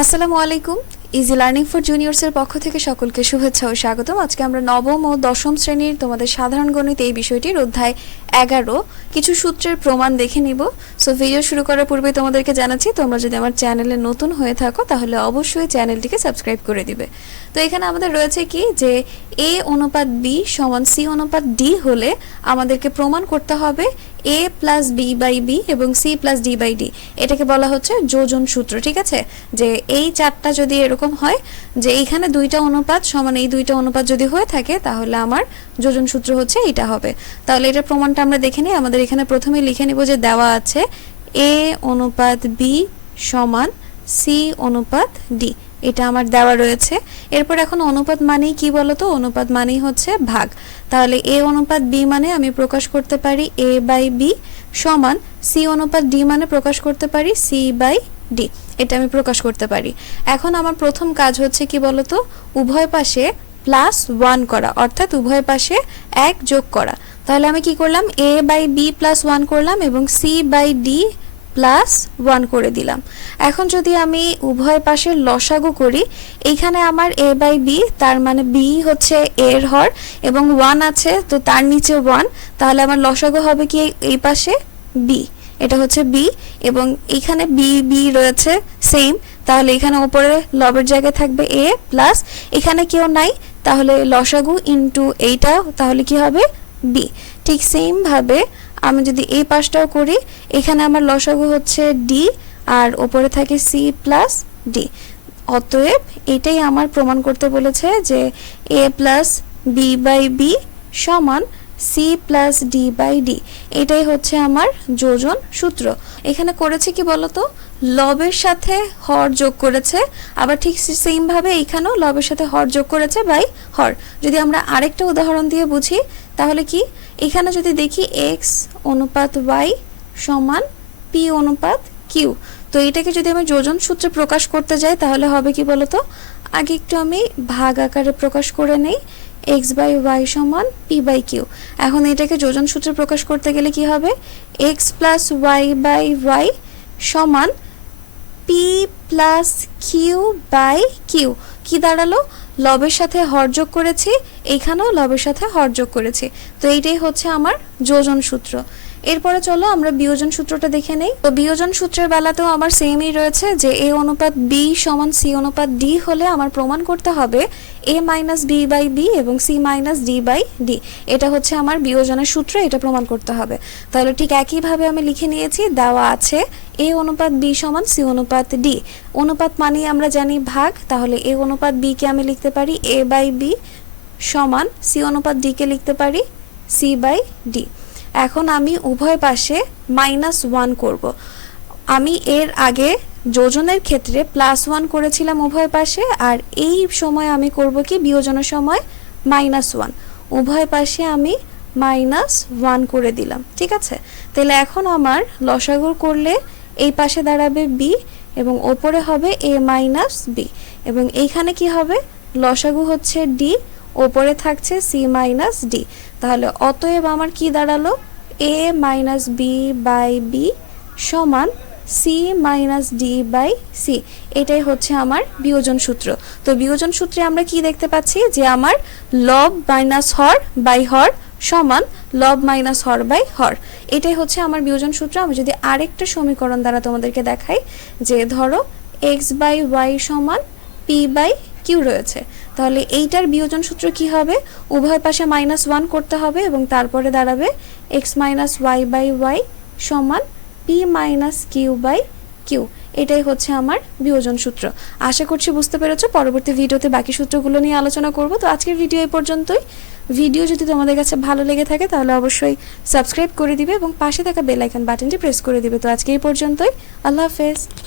আসসালামু আলাইকুম। Easy learning for জুনিয়র্সের পক্ষ থেকে সকলকে শুভেচ্ছা ও স্বাগতম। আজকে আমরা নবম ও দশম শ্রেণির তোমাদের সাধারণ গণিত এই বিষয়টির অধ্যায় এগারো কিছু সূত্রের প্রমাণ দেখে নিব। সো ভিডিও শুরু করার পূর্বে তোমাদেরকে জানাচ্ছি, তোমরা যদি আমার চ্যানেলে নতুন হয়ে থাকো, তাহলে অবশ্যই চ্যানেলটিকে সাবস্ক্রাইব করে দিবে। তো এখানে আমাদের রয়েছে কি যে এ অনুপাত বি সমান সি অনুপাত ডি হলে আমাদেরকে প্রমাণ করতে হবে A plus B by B এবং C plus D by D এটাকে বলা হচ্ছে যোজন সূত্র, ঠিক আছে? যে এই চারটা যদি এরকম হয় যে এইখানে দুইটা অনুপাত সমান এই দুইটা অনুপাত যদি হয়ে থাকে, তাহলে আমার যোজন সূত্র হচ্ছে এটা হবে। তাহলে এটা প্রমাণটা আমরা দেখে নিই। আমাদের এখানে প্রথমে লিখে নিব যে দেওয়া আছে এ অনুপাত বি সমান সি অনুপাত ডি। এটা আমার দেওয়া রয়েছে। এরপর এখন অনুপাত মানেই কি বলতো? অনুপাত মানেই হচ্ছে ভাগ। তাহলে এ অনুপাত বি মানে আমি প্রকাশ করতে পারি এ বাই বি সমান সি অনুপাত ডি মানে প্রকাশ করতে পারি সি বাই ডি, এটা আমি প্রকাশ করতে পারি। এখন আমার প্রথম কাজ হচ্ছে কি বলতো? উভয় পাশে প্লাস ওয়ান করা, অর্থাৎ উভয় পাশে এক যোগ করা। তাহলে আমি কি করলাম? A by B plus one করলাম এবং C by D plus one করে দিলাম। এখন যদি আমি উভয় পাশের লসাগু করি এইখানে আমার এ বাই বি তার মানে বি হচ্ছে এর হর এবং ওয়ান আছে, তো তার নিচে ওয়ান তাহলে আমার লসাগু হবে কি এই পাশে বি এটা হচ্ছে বি এবং এখানে বি বি রয়েছে সেম তাহলে এখানে উপরে লবের জায়গায় থাকবে এ প্লাস এখানে কেউ নাই, তাহলে লসাগু ইন্টু এইটা, তাহলে কি হবে? বি ঠিক সেমভাবে আমি যদি এই পাশটাও করি, এখানে আমার লসাগু হচ্ছে ডি আর ওপরে থাকে সি প্লাস ডি অতএব এটাই আমার প্রমাণ করতে বলেছে যে A plus B by B সমান C plus D by D এটাই হচ্ছে আমার যোজন সূত্র। এখানে করেছে কি বলতো? লবের সাথে হর যোগ করেছে, আবার ঠিক সেমভাবে এইখানেও লবের সাথে হর যোগ করেছে বাই হর। যদি আমরা আরেকটা উদাহরণ দিয়ে বুঝি, তাহলে কি? এখানে যদি দেখি এক্স অনুপাত ওয়াই সমান পি অনুপাত কিউ তো এটাকে যদি আমি যোজন সূত্রে প্রকাশ করতে যাই, তাহলে হবে কি বলতো? আগে একটু আমি ভাগ আকারে প্রকাশ করে নেই। এক্স বাই ওয়াই সমান পি বাই কিউ এখন এটাকে যোজন সূত্রে প্রকাশ করতে গেলে কি হবে? X plus Y by Y সমান P plus Q by Q কি দাঁড়াল? লবের সাথে হর যোগ করেছি, এখানেও লবের সাথে হর যোগ করেছি। তো এইটাই হচ্ছে আমার যোজন সূত্র। এরপরে চলো আমরা বিয়োজন সূত্রটা দেখে নেই। তো বিয়োজন সূত্রের বেলাতেও আমার সেমই রয়েছে যে এ অনুপাত বি সমান সি অনুপাত ডি হলে আমার প্রমাণ করতে হবে A minus B by B এবং C minus D by D এটা হচ্ছে আমার বিয়োজনের সূত্র, এটা প্রমাণ করতে হবে। তাহলে ঠিক একইভাবে আমি লিখে নিয়েছি, দেওয়া আছে এ অনুপাত বি সমান সি অনুপাত ডি অনুপাত মানে আমরা জানি ভাগ, তাহলে এ অনুপাত বি কে আমি লিখতে পারি এ বাই বি সমান সি অনুপাত ডি কে লিখতে পারি সি বাই ডি এখন আমি উভয় পাশে মাইনাস ওয়ান করব। আমি এর আগে যোজনের ক্ষেত্রে প্লাস ওয়ান করেছিলাম উভয় পাশে, আর এই সময় আমি করব কি? বিয়োজনের সময় মাইনাস ওয়ান উভয় পাশে আমি মাইনাস ওয়ান করে দিলাম, ঠিক আছে? তাহলে এখন আমার লসাগুর করলে এই পাশে দাঁড়াবে বি এবং ওপরে হবে এ মাইনাস বি এবং এইখানে কি হবে? লসাগু হচ্ছে ডি ওপরে থাকছে সি মাইনাস ডি তাহলে অতএব আমার কি দাঁড়াল? A minus B by B সমান C minus D by C এটাই হচ্ছে আমার বিয়োজন সূত্র। তো বিয়োজন সূত্রে আমরা কি দেখতে পাচ্ছি? যে আমার লব মাইনাস হর বাই হর সমান লব মাইনাস হর বাই হর। এটাই হচ্ছে আমার বিয়োজন সূত্র। আমি যদি আরেকটা সমীকরণ দ্বারা তোমাদেরকে দেখাই, যে ধরো এক্স বাই ওয়াই সমান পি বাই কিউ রয়েছে। তাহলে এইটার বিয়োজন সূত্র কি হবে? উভয় পাশে মাইনাস ওয়ান করতে হবে এবং তারপরে দাঁড়াবে X minus Y by Y সমান P minus Q by Q এটাই হচ্ছে আমার বিয়োজন সূত্র। আশা করছি বুঝতে পেরেছ। পরবর্তী ভিডিওতে বাকি সূত্রগুলো নিয়ে আলোচনা করব। তো আজকের ভিডিও এই পর্যন্তই। ভিডিও যদি তোমাদের কাছে ভালো লেগে থাকে তাহলে অবশ্যই সাবস্ক্রাইব করে দিবে এবং পাশে থাকা বেল আইকন বাটনটি প্রেস করে দিবে। তো আজকে এই পর্যন্তই। আল্লাহ হাফেজ।